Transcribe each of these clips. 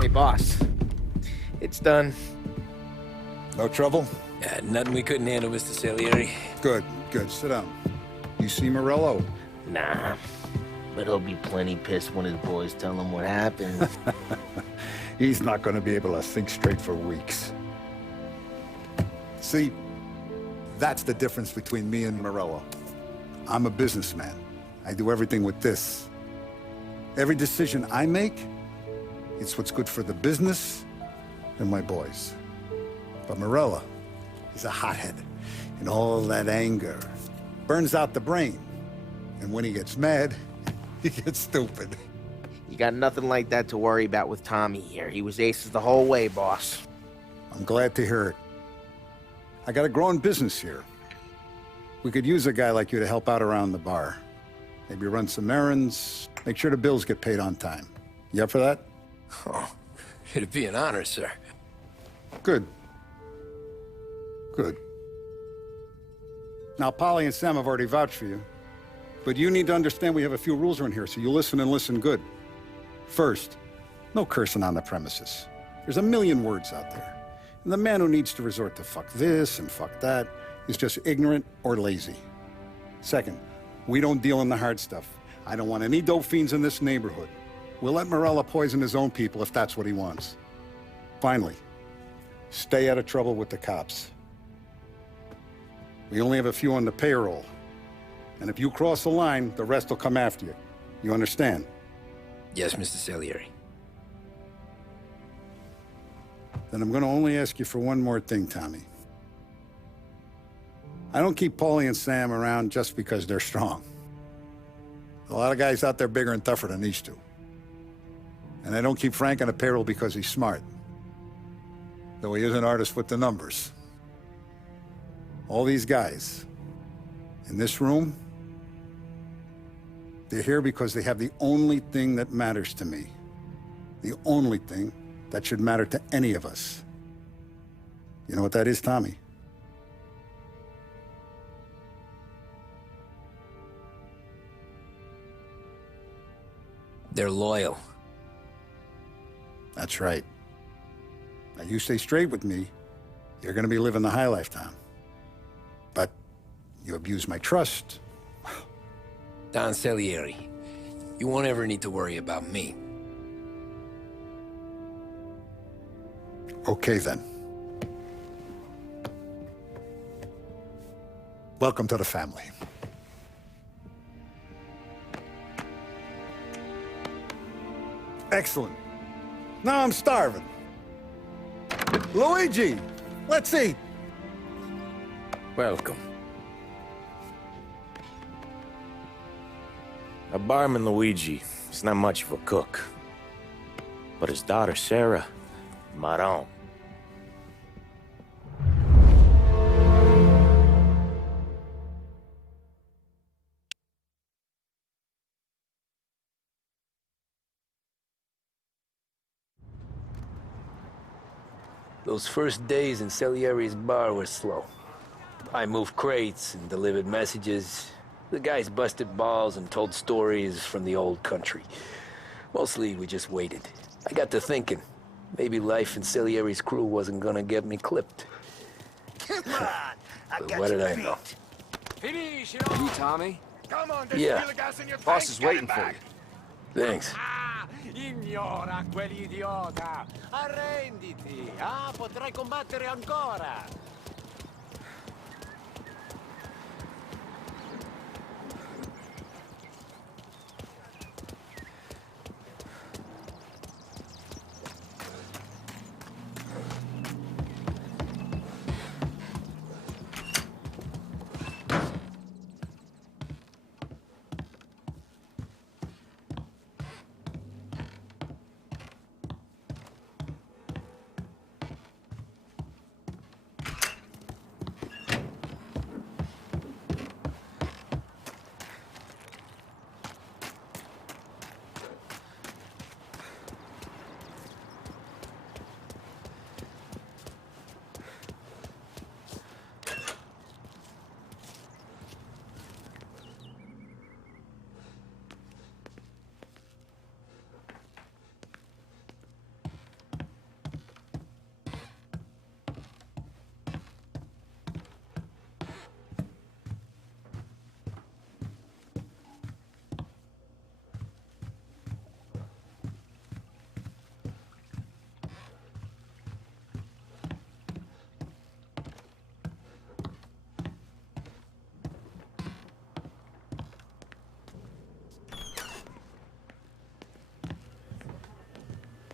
Hey, boss. It's done. No trouble? Nothing we couldn't handle, Mr. Salieri. Good, good. Sit down. You see Morello? Nah. But he'll be plenty pissed when his boys tell him what happened. He's not going to be able to think straight for weeks. See, that's the difference between me and Morello. I'm a businessman. I do everything with this. Every decision I make, it's what's good for the business and my boys. But Morello, he's a hothead. And all that anger burns out the brain. And when he gets mad, he gets stupid. You got nothing like that to worry about with Tommy here. He was aces the whole way, boss. I'm glad to hear it. I got a growing business here. We could use a guy like you to help out around the bar. Maybe run some errands, make sure the bills get paid on time. You up for that? Oh, it'd be an honor, sir. Good. Good. Now, Polly and Sam have already vouched for you. But you need to understand we have a few rules around here, so you listen and listen good. First, no cursing on the premises. There's a million words out there. And the man who needs to resort to fuck this and fuck that is just ignorant or lazy. Second, we don't deal in the hard stuff. I don't want any dope fiends in this neighborhood. We'll let Morello poison his own people if that's what he wants. Finally, stay out of trouble with the cops. We only have a few on the payroll. And if you cross the line, the rest will come after you. You understand? Yes, Mr. Salieri. Then I'm going to only ask you for one more thing, Tommy. I don't keep Paulie and Sam around just because they're strong. A lot of guys out there bigger and tougher than these two. And I don't keep Frank on the payroll because he's smart. Though he is an artist with the numbers. All these guys in this room, they're here because they have the only thing that matters to me. The only thing that should matter to any of us. You know what that is, Tommy? They're loyal. That's right. Now, you stay straight with me, you're gonna be living the high life, Tom. But you abuse my trust. Don Salieri, you won't ever need to worry about me. Okay, then. Welcome to the family. Excellent. Now I'm starving. Luigi, let's eat. Welcome. A barman, Luigi, is not much of a cook. But his daughter, Sarah, Maron. Those first days in Salieri's bar were slow. I moved crates and delivered messages. The guys busted balls and told stories from the old country. Mostly, we just waited. I got to thinking, maybe life in Salieri's crew wasn't gonna get me clipped. Come on, But what did I know? Finish it You, all. Tommy? Come on, there's Yeah. still gas in your Boss tank. is Get waiting it for back. you. Thanks. Ah, ignora quell'idiota. Arrenditi. Ah, potrai combattere ancora.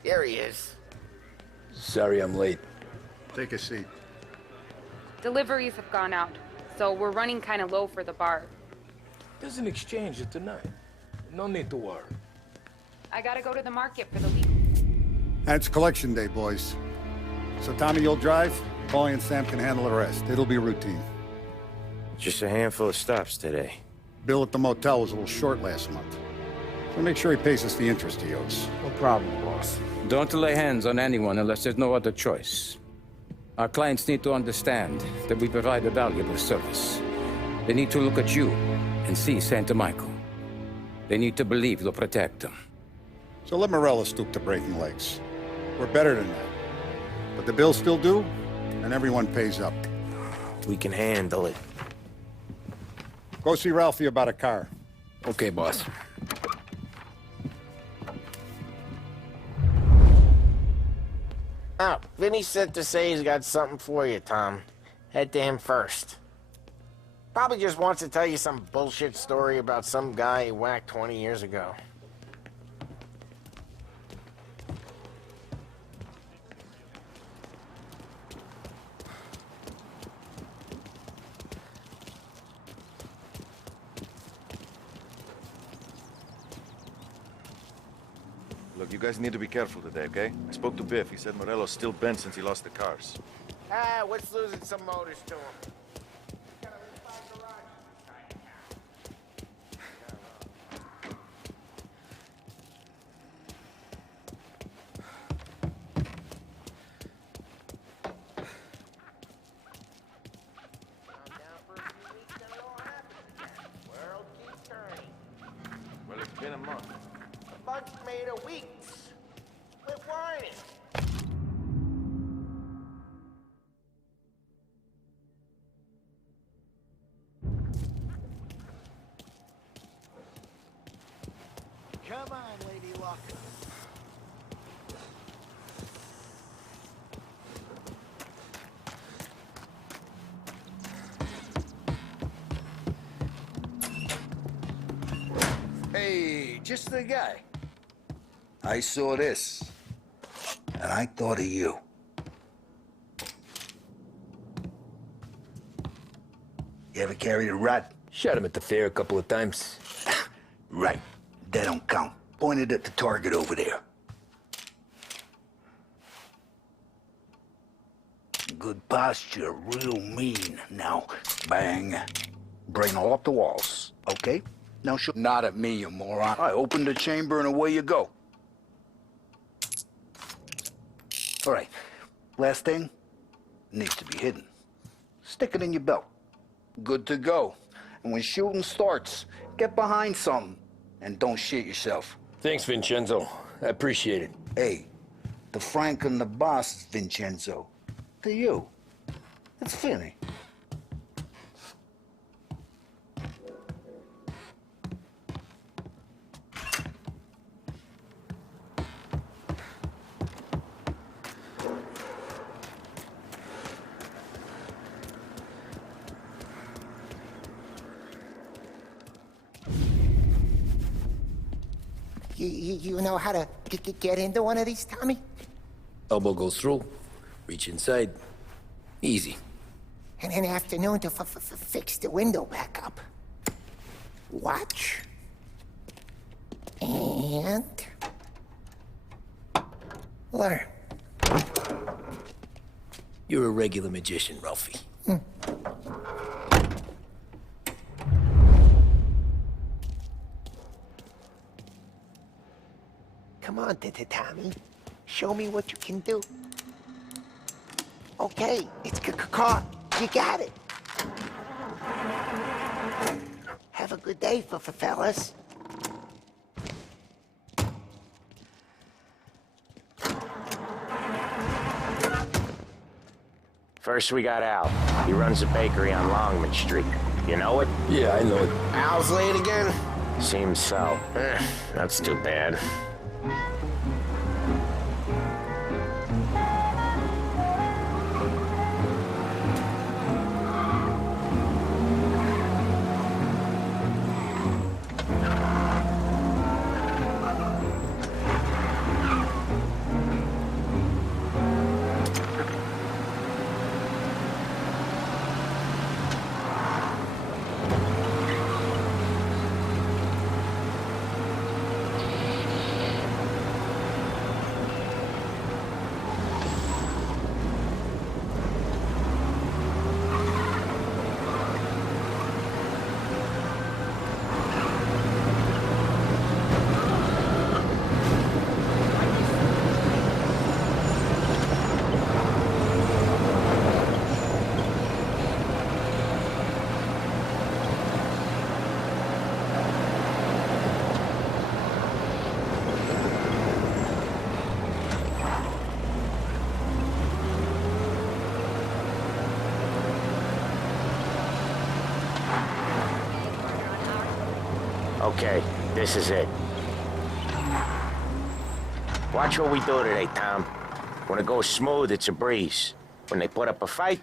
There he is. Sorry I'm late. Take a seat. Deliveries have gone out, so we're running kind of low for the bar. There's an exchange tonight. No need to worry. I gotta go to the market for the week. And it's collection day, boys. So Tommy, you'll drive. Paulie and Sam can handle the rest. It'll be routine. Just a handful of stops today. Bill at the motel was a little short last month. So make sure he pays us the interest he owes. No problem, boss. Don't lay hands on anyone unless there's no other choice. Our clients need to understand that we provide a valuable service. They need to look at you and see Santa Michael. They need to believe you'll protect them. So let Morella stoop to breaking legs. We're better than that. But the bill's still due, and everyone pays up. We can handle it. Go see Ralphie about a car. Okay, boss. Oh, Vinny sent to say he's got something for you, Tom. Head to him first. Probably just wants to tell you some bullshit story about some guy he whacked 20 years ago. Look, you guys need to be careful today, okay? I spoke to Biff. He said Morello's still bent since he lost the cars. Ah, what's losing some motors to him? Well, it's been a month. A month made of weeks. Quit whining. Come on, Lady Luck. Hey, just the guy. I saw this, and I thought of you. You ever carried a rat? Shot him at the fair a couple of times. Right. That don't count. Pointed at the target over there. Good posture, real mean. Now, bang. Brain all off the walls, okay? Now shoot. Not at me, you moron. I opened the chamber and away you go. All right. Last thing. Needs to be hidden. Stick it in your belt. Good to go. And when shooting starts, get behind something. And don't shit yourself. Thanks, Vincenzo. I appreciate it. Hey, the Frank and the boss, Vincenzo. To you. It's Finny. You know how to get into one of these, Tommy? Elbow goes through. Reach inside. Easy. And an afternoon to fix the window back up. Watch. And... learn. You're a regular magician, Ralphie. Come on, Tommy. Show me what you can do. Okay, it's caught. You got it. Have a good day, fellas. First, we got Al. He runs a bakery on Longman Street. You know it? Yeah, I know it. Al's late again? Seems so. That's too bad. Okay, this is it. Watch what we do today, Tom. When it goes smooth, it's a breeze. When they put up a fight,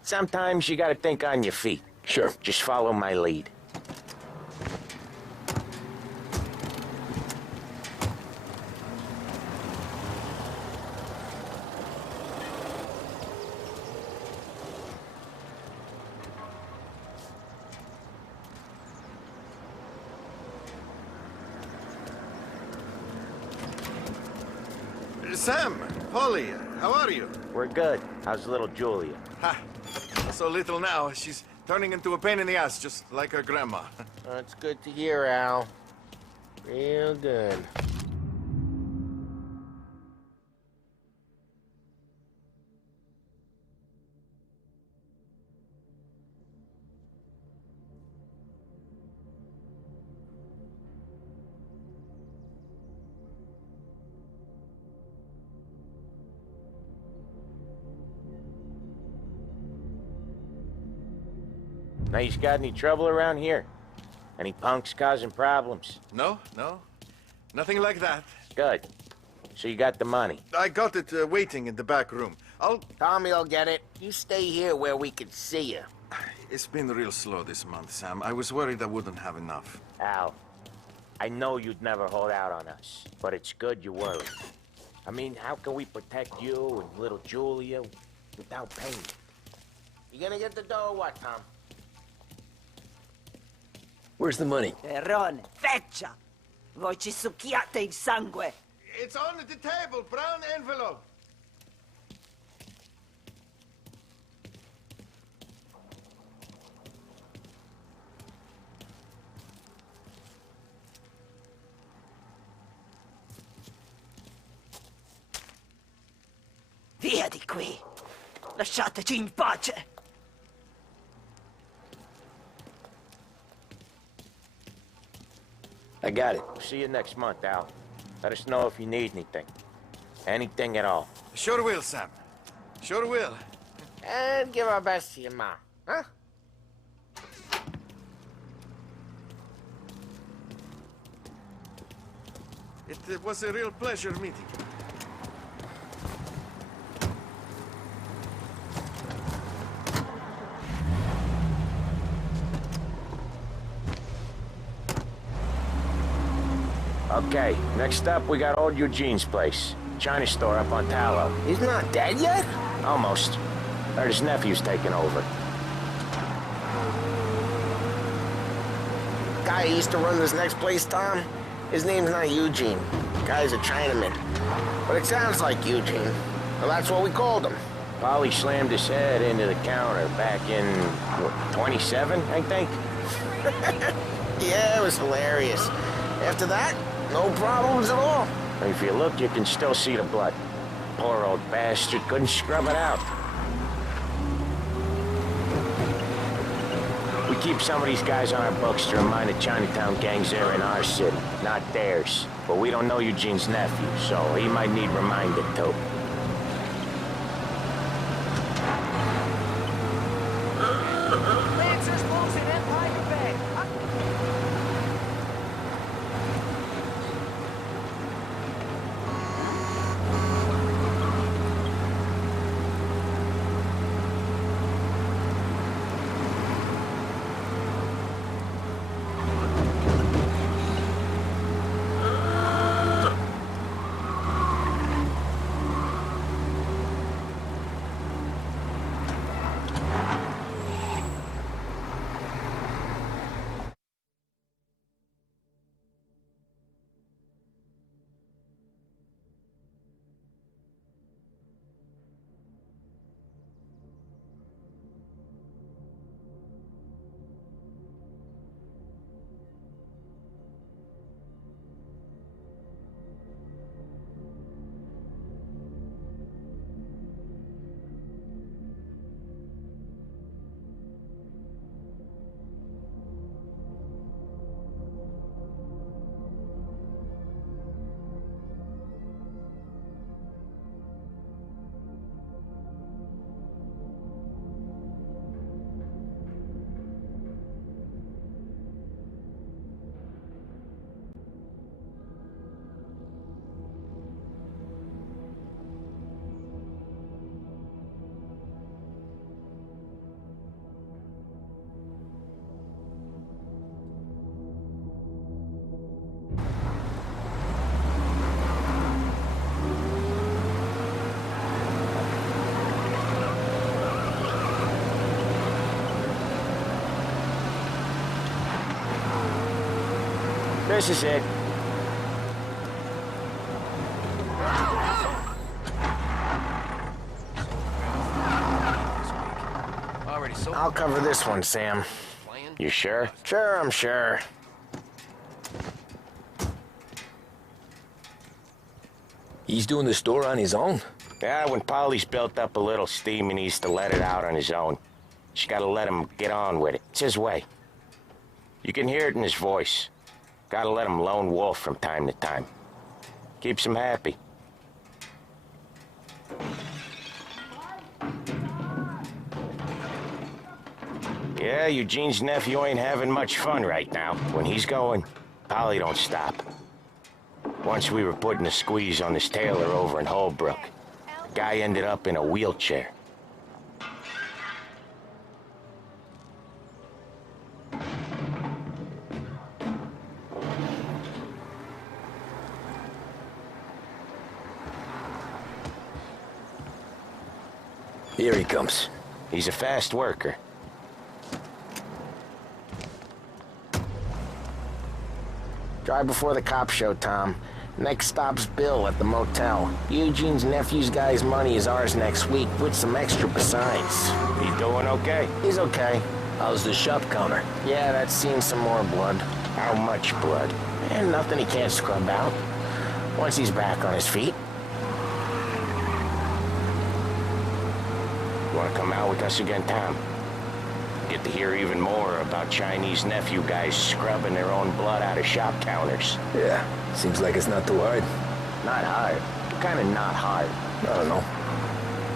sometimes you gotta think on your feet. Sure. Just follow my lead. Sam, Polly, how are you? We're good. How's little Julia? Ha! So little now, she's turning into a pain in the ass, just like her grandma. That's good to hear, Al. Real good. Now, you got any trouble around here? Any punks causing problems? No, no. Nothing like that. Good. So you got the money? I got it waiting in the back room. Tommy will get it. You stay here where we can see you. It's been real slow this month, Sam. I was worried I wouldn't have enough. Al, I know you'd never hold out on us, but it's good you worry. I mean, how can we protect you and little Julia without pain? You gonna get the dough or what, Tom? Where's the money? Perrone, feccia! Voi ci succhiate il sangue! It's on the table, brown envelope. Via di qui! Lasciateci in pace! I got it. See you next month, Al. Let us know if you need anything. Anything at all. Sure will, Sam. Sure will. And give our best to your mom, huh? It was a real pleasure meeting you. Okay, next up, we got old Eugene's place. China store up on Tallow. He's not dead yet? Almost. Heard his nephew's taking over. Guy who used to run this next place, Tom, his name's not Eugene. Guy's a Chinaman. But it sounds like Eugene. Well, that's what we called him. Polly slammed his head into the counter back in, what, 27, I think? Yeah, it was hilarious. After that, no problems at all. If you look, you can still see the blood. Poor old bastard couldn't scrub it out. We keep some of these guys on our books to remind the Chinatown gangs they're in our city, not theirs. But we don't know Eugene's nephew, so he might need reminded too. Lancers closing Empire Bay! This is it. I'll cover this one, Sam. You sure? Sure, I'm sure. He's doing the store on his own? Yeah, when Polly's built up a little steam, he needs to let it out on his own. Just gotta let him get on with it. It's his way. You can hear it in his voice. Gotta let him lone wolf from time to time. Keeps him happy. Yeah, Eugene's nephew ain't having much fun right now. When he's going, Polly don't stop. Once we were putting a squeeze on this tailor over in Holbrook. Guy ended up in a wheelchair. Here he comes. He's a fast worker. Drive before the cops show, Tom. Next stop's Bill at the motel. Eugene's nephew's guy's money is ours next week, with some extra besides. He doing okay? He's okay. How's the shop counter? Yeah, that's seen some more blood. How much blood? And nothing he can't scrub out. Once he's back on his feet. You wanna come out with us again, Tom? Get to hear even more about Chinese nephew guys scrubbing their own blood out of shop counters. Yeah, seems like it's not too hard. Not hard. Kinda not hard. I don't know.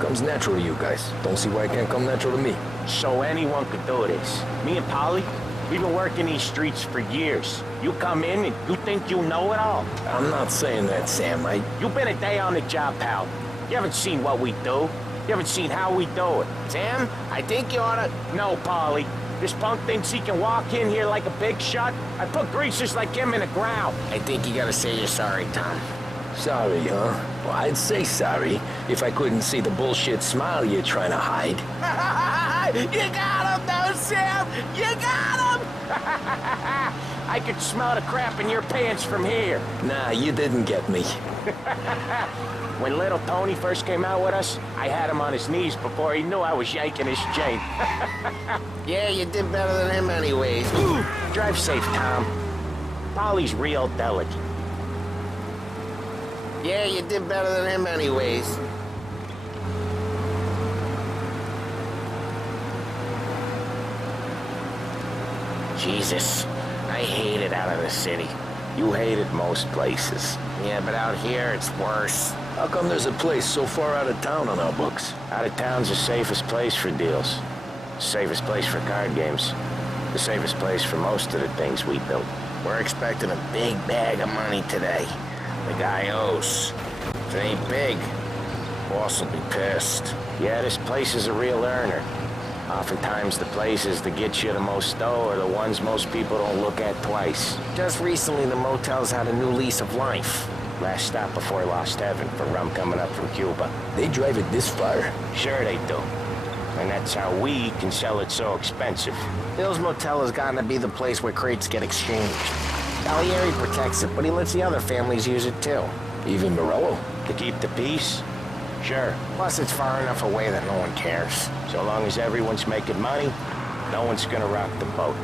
Comes natural to you guys. Don't see why it can't come natural to me. So anyone could do this. Me and Polly, we've been working these streets for years. You come in and you think you know it all. I'm not saying that, Sam. You've been a day on the job, pal. You haven't seen what we do. You haven't seen how we do it. Sam, I think you oughta... No, Polly. This punk thinks he can walk in here like a big shot. I put greasers like him in the ground. I think you gotta say you're sorry, Tom. Sorry, huh? Well, I'd say sorry if I couldn't see the bullshit smile you're trying to hide. You got him, though, Sam! You got him! I could smell the crap in your pants from here. Nah, you didn't get me. When little Tony first came out with us, I had him on his knees before he knew I was yanking his chain. Yeah, you did better than him anyways. Ooh, drive safe, Tom. Polly's real delicate. Yeah, you did better than him anyways. Jesus, I hate it out of the city. You hate it most places. Yeah, but out here, it's worse. How come there's a place so far out of town on our books? Out of town's the safest place for deals. Safest place for card games. The safest place for most of the things we built. We're expecting a big bag of money today. The guy owes. If it ain't big, boss will be pissed. Yeah, this place is a real earner. Oftentimes the places that get you the most dough are the ones most people don't look at twice. Just recently, the motel's had a new lease of life. Last stop before Lost Heaven for rum coming up from Cuba. They drive it this far? Sure they do. And that's how we can sell it so expensive. Bill's Motel has gotten to be the place where crates get exchanged. Salieri protects it, but he lets the other families use it too. Even Morello? To keep the peace? Sure. Plus, it's far enough away that no one cares. So long as everyone's making money, no one's gonna rock the boat.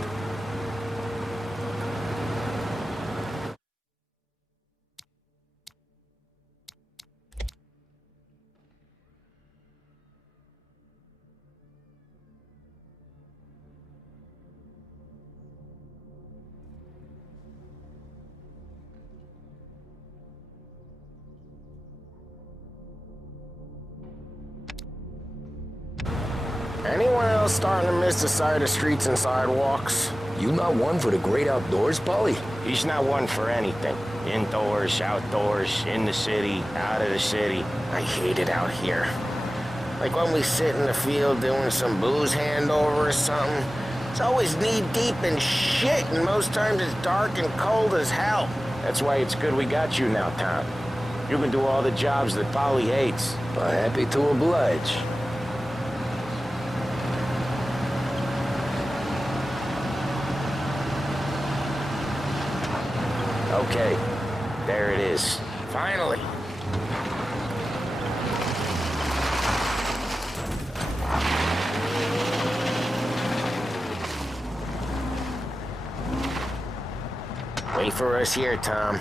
Anyone else starting to miss the side of streets and sidewalks? You not one for the great outdoors, Polly? He's not one for anything. Indoors, outdoors, in the city, out of the city. I hate it out here. Like when we sit in the field doing some booze handover or something. It's always knee-deep in shit, and most times it's dark and cold as hell. That's why it's good we got you now, Tom. You can do all the jobs that Polly hates. Well, happy to oblige. Okay, there it is. Finally. Wait for us here, Tom.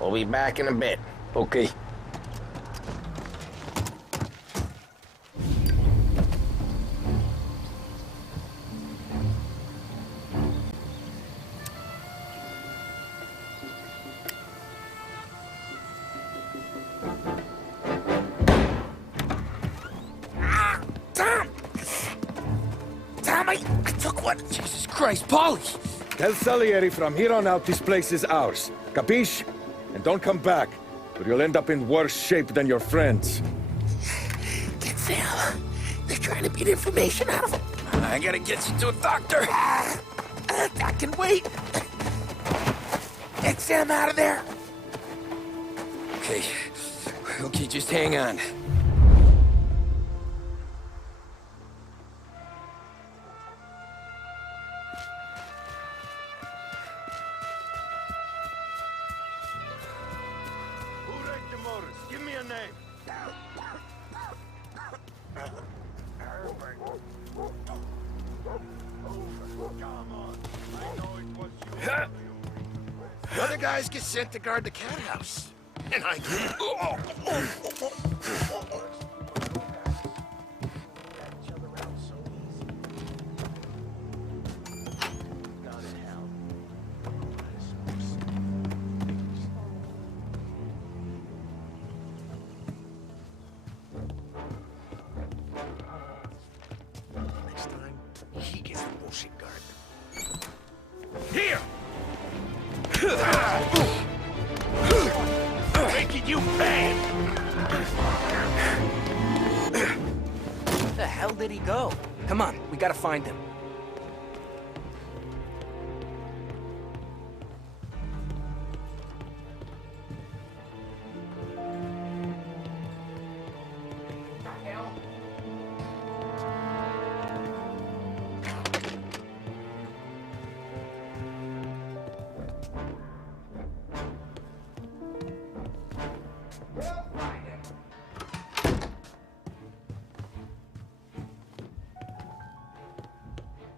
We'll be back in a bit. Okay. Tom! Tom, I took one. Jesus Christ, Polly! Tell Salieri from here on out this place is ours. Capiche? And don't come back, or you'll end up in worse shape than your friends. Get Sam. They're trying to beat information out of him. I gotta get you to a doctor. I can wait. Get Sam out of there. Okay. Okay, just hang on. Who wrecked the motors? Give me a name. Come on. I know it was you. The other guys get sent to guard the cat house. And I get... Next time, he gets the bullshit guard. Here! Making you bad! Where the hell did he go? Come on, we gotta find him.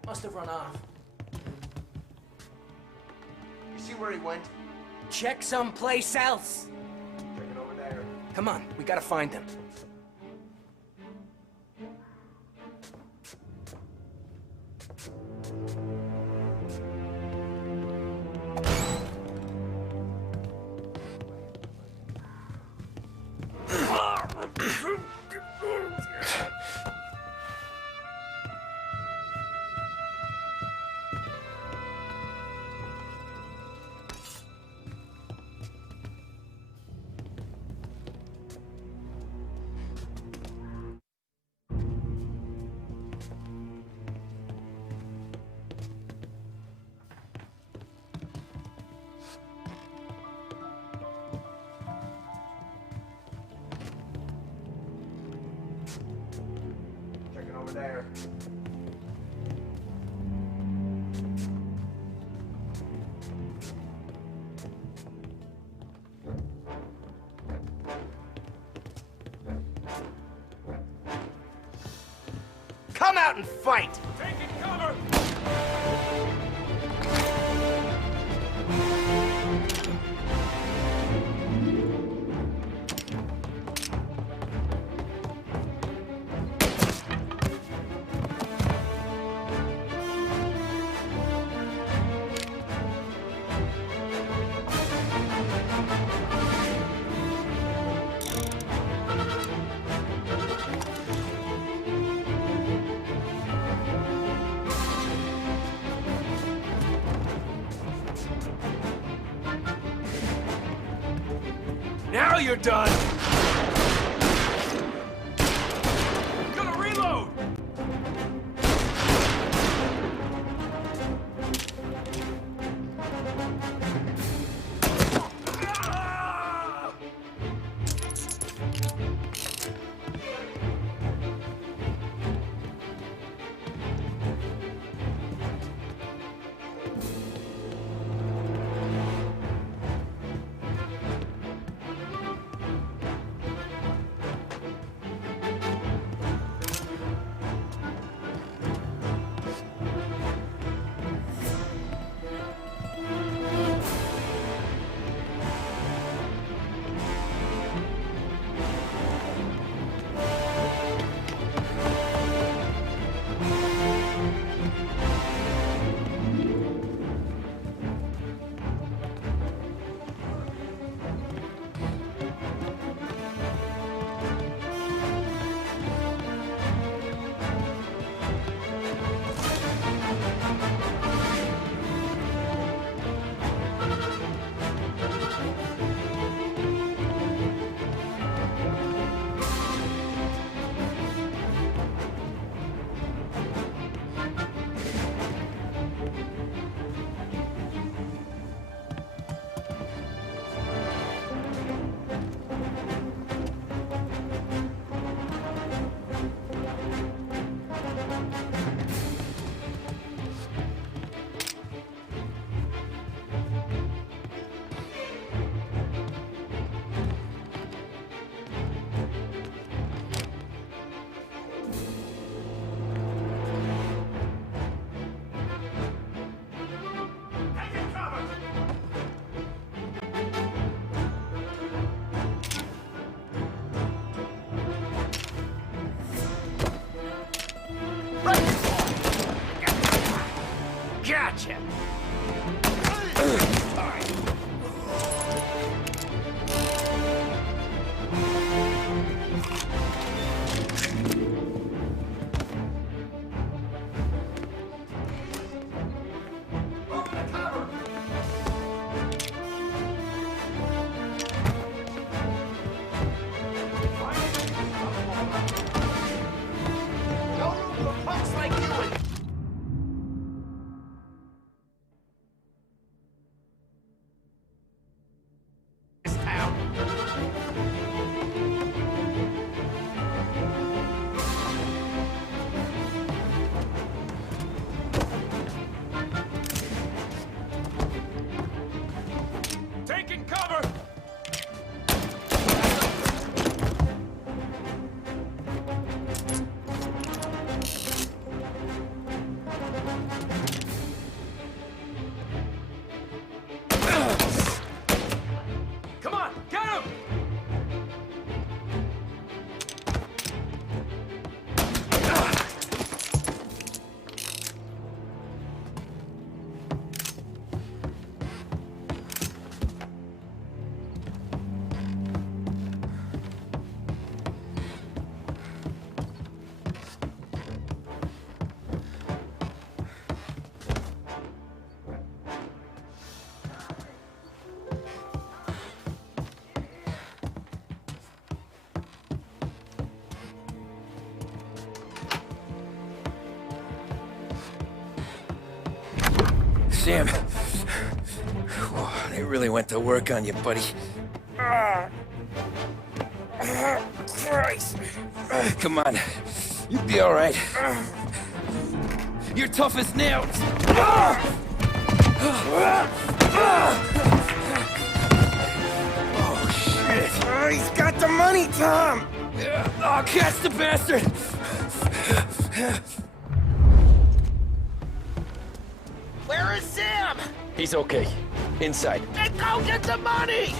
Must have run off. You see where he went? Check someplace else. Check it over there. Come on, we gotta find him. Check it over there. Come out and fight! Taking cover! Now you're done! Gonna reload! Gotcha. Taking cover! Come on, get him! Sam, they really went to work on you, buddy. Christ. Come on, you'll be all right. You're tough as nails. Oh, shit. He's got the money, Tom! Oh, catch the bastard! Where is Sam? He's okay. Inside. Then go get the money!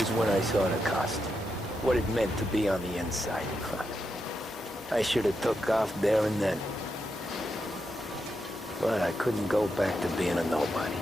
was when I saw the cost. What it meant to be on the inside. I should have took off there and then. But I couldn't go back to being a nobody.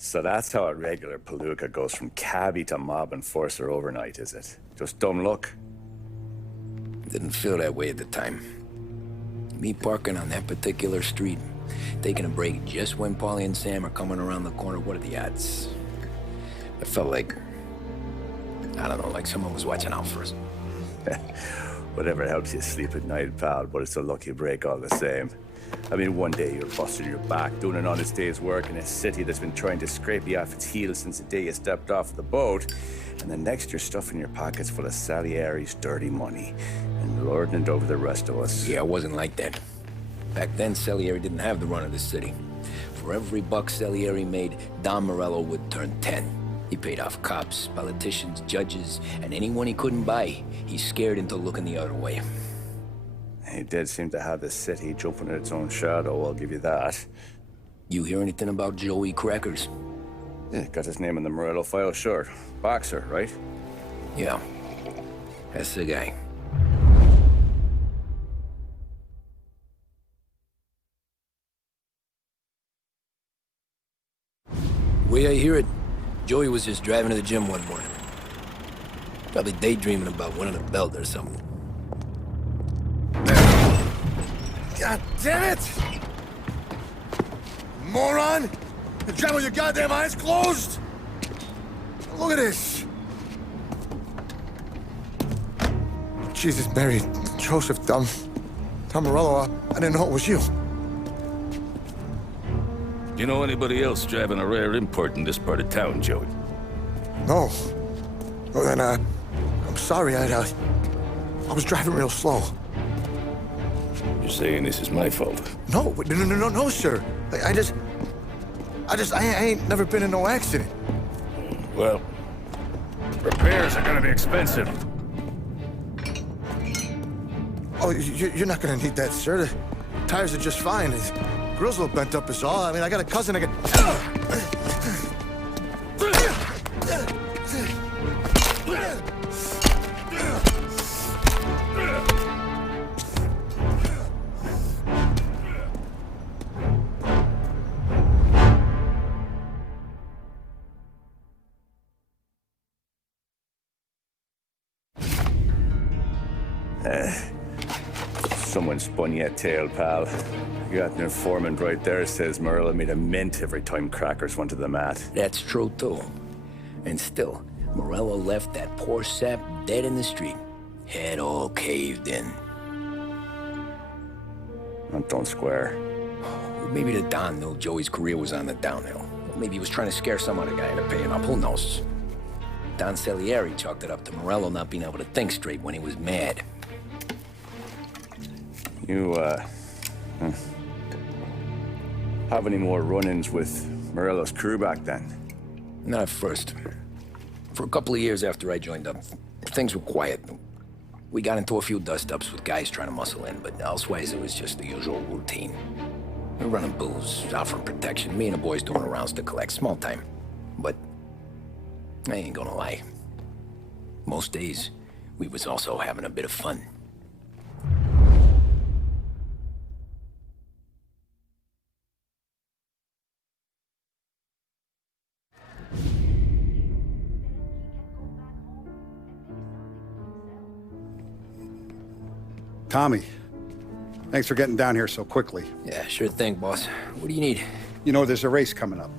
So that's how a regular palooka goes from cabbie to mob enforcer overnight, is it? Just dumb luck? Didn't feel that way at the time. Me parking on that particular street, taking a break just when Paulie and Sam are coming around the corner, what are the odds? I felt like, I don't know, like someone was watching out for us. Whatever helps you sleep at night, pal, but it's a lucky break all the same. I mean, one day you're busting your back, doing an honest day's work in a city that's been trying to scrape you off its heels since the day you stepped off the boat, and the next you're stuffing your pockets full of Salieri's dirty money and lording it over the rest of us. Yeah, I wasn't like that. Back then, Salieri didn't have the run of the city. For every buck Salieri made, Don Morello would turn 10. He paid off cops, politicians, judges, and anyone he couldn't buy, he scared into looking the other way. He did seem to have the city jumping at its own shadow, I'll give you that. You hear anything about Joey Crackers? Yeah, got his name in the Morello file, sure. Boxer, right? Yeah, that's the guy. The way I hear it, Joey was just driving to the gym one morning. Probably daydreaming about winning a belt or something. God damn it! Moron! You drive with your goddamn eyes closed? Look at this! Jesus, Mary, Joseph, Tom Morello, I didn't know it was you. You know anybody else driving a rare import in this part of town, Joey? No. Well, then, I'm sorry, I was driving real slow. You're saying this is my fault? No, sir. I ain't never been in no accident. Well, repairs are gonna be expensive. Oh, you're not gonna need that, sir. The tires are just fine. The grill's a little bent up is all. I mean, I got a cousin I can... Someone spun you a tale, pal. You got an informant right there says Morello made a mint every time Crackers went to the mat. That's true, too. And still, Morello left that poor sap dead in the street. Head all caved in. That don't square. Maybe the Don knew Joey's career was on the downhill. Maybe he was trying to scare some other guy into paying up. Who knows? Don Salieri chalked it up to Morello not being able to think straight when he was mad. You, have any more run-ins with Morello's crew back then? Not at first. For a couple of years after I joined up, things were quiet. We got into a few dust-ups with guys trying to muscle in, but elsewise it was just the usual routine. We were running booze, offering protection, me and the boys doing rounds to collect, small time. But I ain't gonna lie. Most days, we was also having a bit of fun. Tommy, thanks for getting down here so quickly. Yeah, sure thing, boss. What do you need? You know there's a race coming up.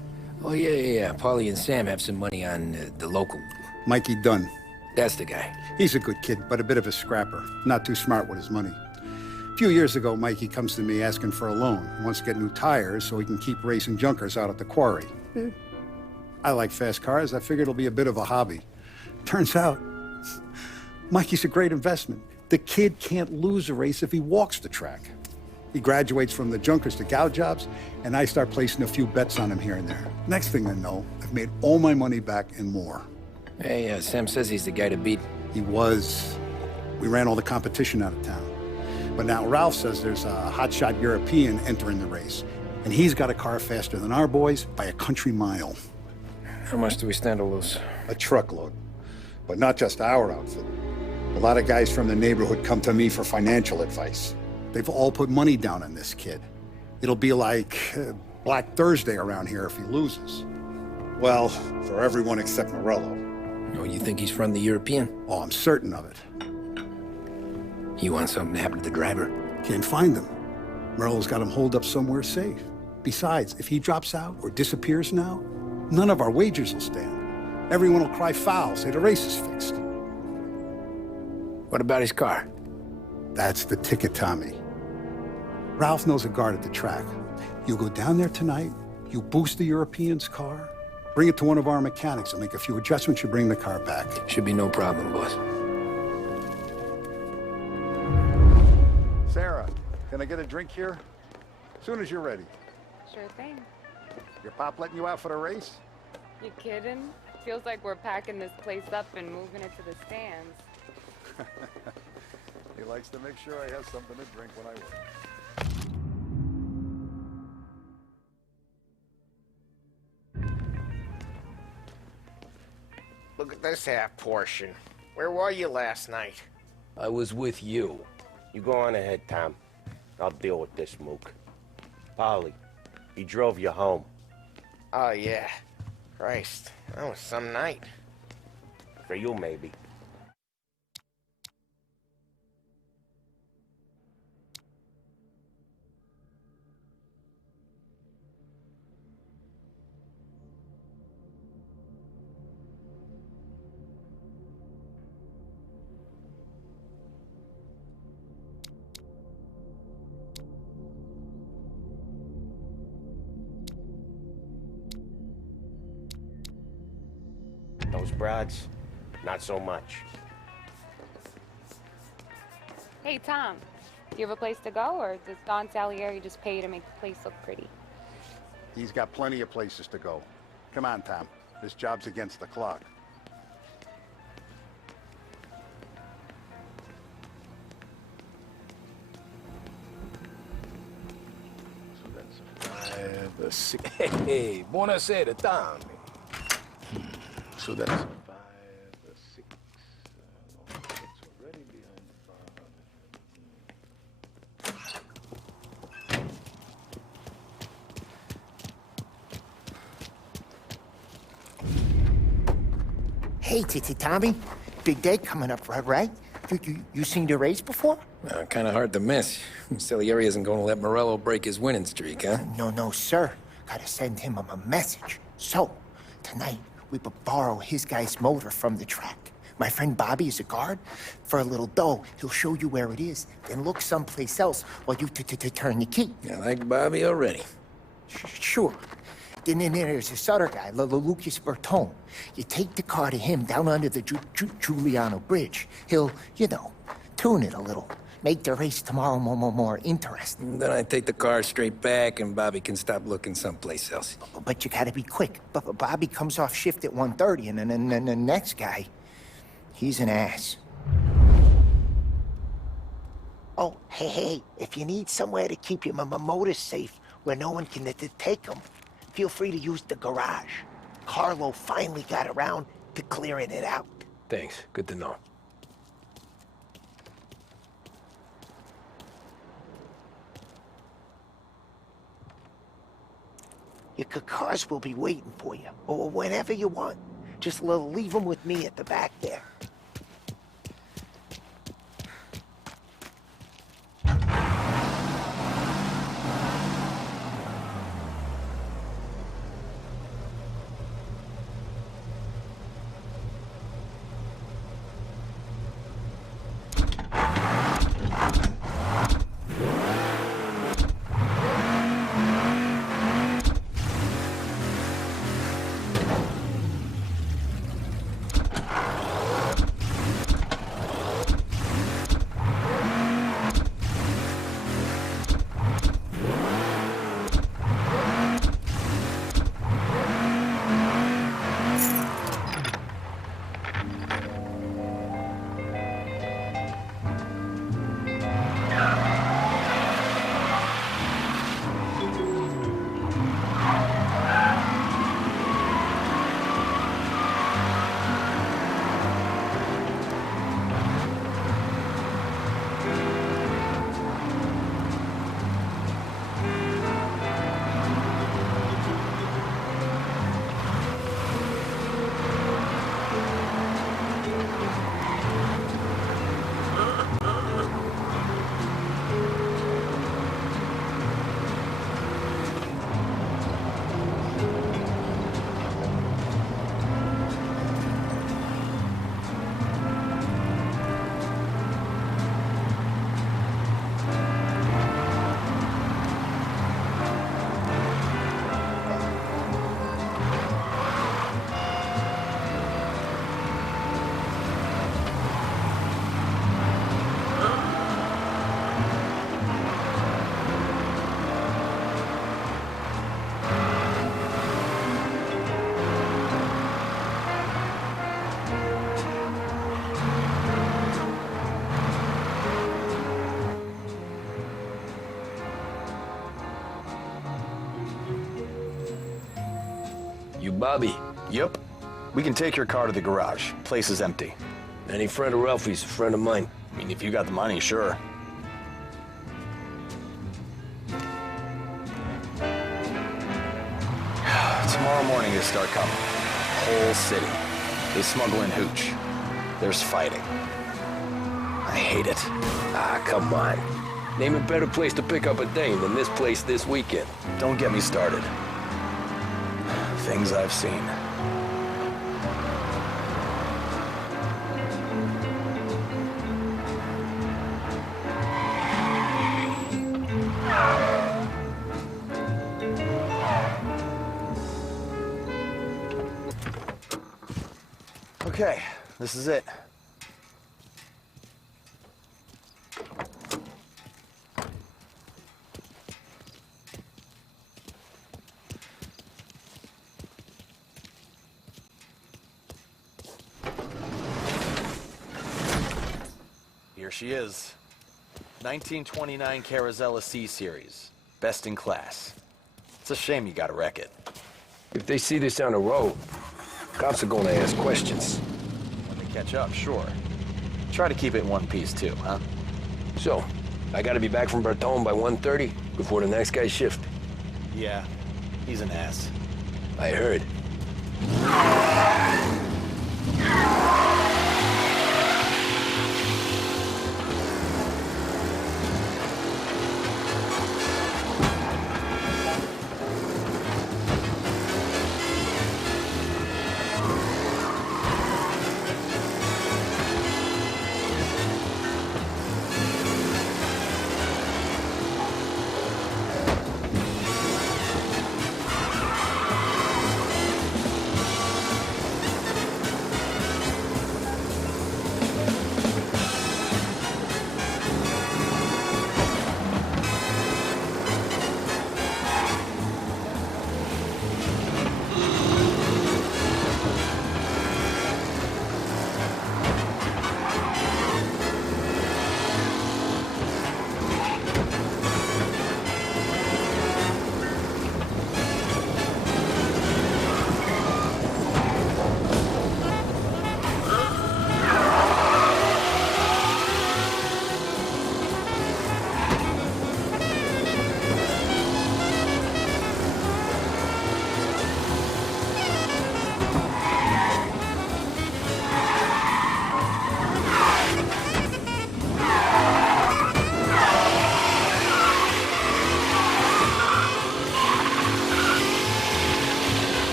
Oh, yeah. Paulie and Sam have some money on the local. Mikey Dunn. That's the guy. He's a good kid, but a bit of a scrapper. Not too smart with his money. A few years ago, Mikey comes to me asking for a loan. He wants to get new tires so he can keep racing junkers out at the quarry. I like fast cars. I figured it'll be a bit of a hobby. Turns out, Mikey's a great investment. The kid can't lose a race if he walks the track. He graduates from the junkers to gal jobs, and I start placing a few bets on him here and there. Next thing I know, I've made all my money back and more. Hey, Sam says he's the guy to beat. He was. We ran all the competition out of town. But now Ralph says there's a hotshot European entering the race, and he's got a car faster than our boys by a country mile. How much do we stand to lose? A truckload. But not just our outfit. A lot of guys from the neighborhood come to me for financial advice. They've all put money down on this kid. It'll be like Black Thursday around here if he loses. Well, for everyone except Morello. Oh, you think he's from the European? Oh, I'm certain of it. You want something to happen to the driver? Can't find him. Morello's got him holed up somewhere safe. Besides, if he drops out or disappears now, none of our wagers will stand. Everyone will cry foul, say the race is fixed. What about his car? That's the ticket, Tommy. Ralph knows a guard at the track. You go down there tonight, you boost the European's car, bring it to one of our mechanics, and make a few adjustments, you bring the car back. Should be no problem, boss. Sarah, can I get a drink here? As soon as you're ready. Sure thing. Your pop letting you out for the race? You kidding? Feels like we're packing this place up and moving it to the stands. He likes to make sure I have something to drink when I work. Look at this half portion. Where were you last night? I was with you. You go on ahead, Tom. I'll deal with this mook. Polly, he drove you home. Oh, yeah. Christ, that was some night. For you, maybe. Those broads, not so much. Hey, Tom. Do you have a place to go, or does Don Salieri just pay you to make the place look pretty? He's got plenty of places to go. Come on, Tom. This job's against the clock. So that's 5 or 6. Hey, buonasera, Tommy. So that's 5 or 6. It's already behind the Hey, Tommy. Big day coming up, right? You seen the race before? Kind of hard to miss. Salieri isn't going to let Morello break his winning streak, huh? No, sir. Gotta send him a message. So, tonight, we borrow his guy's motor from the track. My friend Bobby is a guard. For a little dough, he'll show you where it is, then look someplace else while you turn the key. I like Bobby already. Sure. Then there's this other guy, Lucas Bertone. You take the car to him down under the Giuliano Bridge. He'll, tune it a little. Make the race tomorrow more interesting. Then I take the car straight back, and Bobby can stop looking someplace else. But you gotta be quick. Bobby comes off shift at 1:30, and then the next guy, he's an ass. Oh, hey, if you need somewhere to keep your motor safe where no one can take them, feel free to use the garage. Carlo finally got around to clearing it out. Thanks. Good to know. Your cars will be waiting for you, or whenever you want. Just leave them with me at the back there. Bobby. Yep. We can take your car to the garage. Place is empty. Any friend of Ralphie's, a friend of mine. I mean, if you got the money, sure. Tomorrow morning they start coming. Whole city. They smuggle in hooch. There's fighting. I hate it. Ah, come on. Name a better place to pick up a dame than this place this weekend. Don't get me started. Things I've seen. Okay, this is it. Here she is. 1929 Carazella C Series. Best in class. It's a shame you gotta wreck it. If they see this on the road, cops are gonna ask questions. When they catch up, sure. Try to keep it in one piece too, huh? So, I gotta be back from Bertone by 1:30 before the next guy's shift. Yeah, he's an ass. I heard.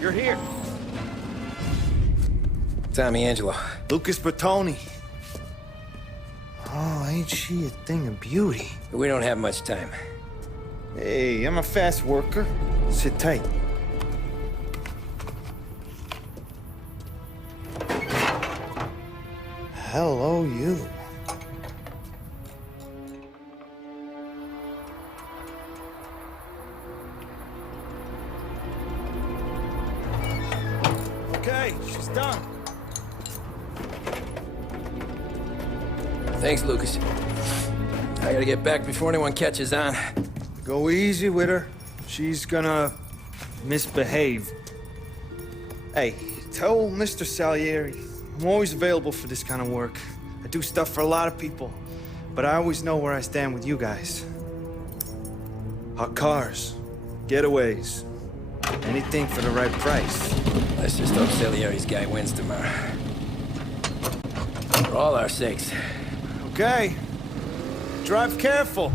You're here. Tommy Angelo. Lucas Bertoni. Oh, ain't she a thing of beauty? We don't have much time. Hey, I'm a fast worker. Sit tight. Hello, you. Okay, she's done. Thanks, Lucas. I gotta get back before anyone catches on. Go easy with her. She's gonna misbehave. Hey, tell Mr. Salieri I'm always available for this kind of work. I do stuff for a lot of people, but I always know where I stand with you guys. Hot cars, getaways, Anything for the right price. Let's just hope Salieri's guy wins tomorrow. For all our sakes. Okay. Drive careful.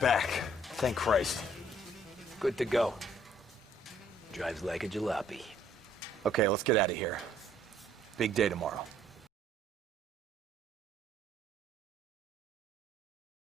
Back. Thank Christ. Good to go. Drives like a jalopy. Okay, let's get out of here. Big day tomorrow.